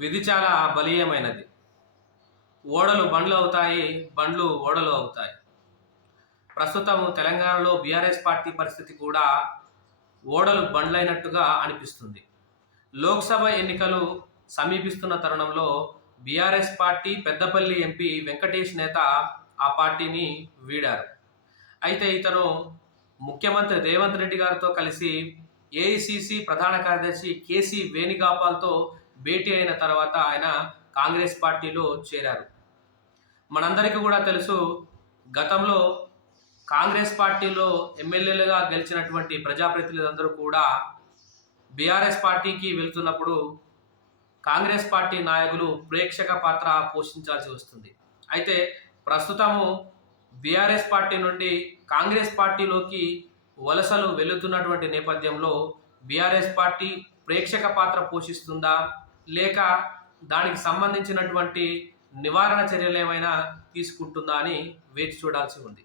విధి చాలా బలీయమైనది. ఓడలు బండ్లు అవుతాయి బండ్లు ఓడలు అవుతాయి. ప్రస్తుతం తెలంగాణలో బీఆర్ఎస్ పార్టీ పరిస్థితి కూడా ఓడలు బండ్లైనట్టుగా అనిపిస్తుంది. లోక్సభ ఎన్నికలు సమీపిస్తున్న తరుణంలో BRS party Peddapalli MP Venkatesh నేత ఆ పార్టీని వీడారు. అయితే ఇతను ముఖ్యమంత్రి రేవంత్ రెడ్డి గారితో కలిసి ఏఐసిసి ప్రధాన కార్యదర్శి కేసీ వేణుగోపాల్తో భేటీ అయిన తర్వాత ఆయన కాంగ్రెస్ పార్టీలో చేరారు. మనందరికీ కూడా తెలుసు గతంలో కాంగ్రెస్ పార్టీలో ఎమ్మెల్యేలుగా గెలిచినటువంటి ప్రజాప్రతినిధులందరూ కూడా బీఆర్ఎస్ పార్టీకి వెళ్తున్నప్పుడు కాంగ్రెస్ పార్టీ నాయకులు ప్రేక్షక పాత్ర పోషించాల్సి వస్తుంది. అయితే ప్రస్తుతము బీఆర్ఎస్ పార్టీ నుండి కాంగ్రెస్ పార్టీలోకి వలసలు వెళుతున్నటువంటి నేపథ్యంలో బీఆర్ఎస్ పార్టీ ప్రేక్షక పాత్ర పోషిస్తుందా? లేక దానికి సంబంధించినటువంటి నివారణ చర్యలు ఏమైనా తీసుకుంటుందా అని వేచి చూడాల్సి ఉంది.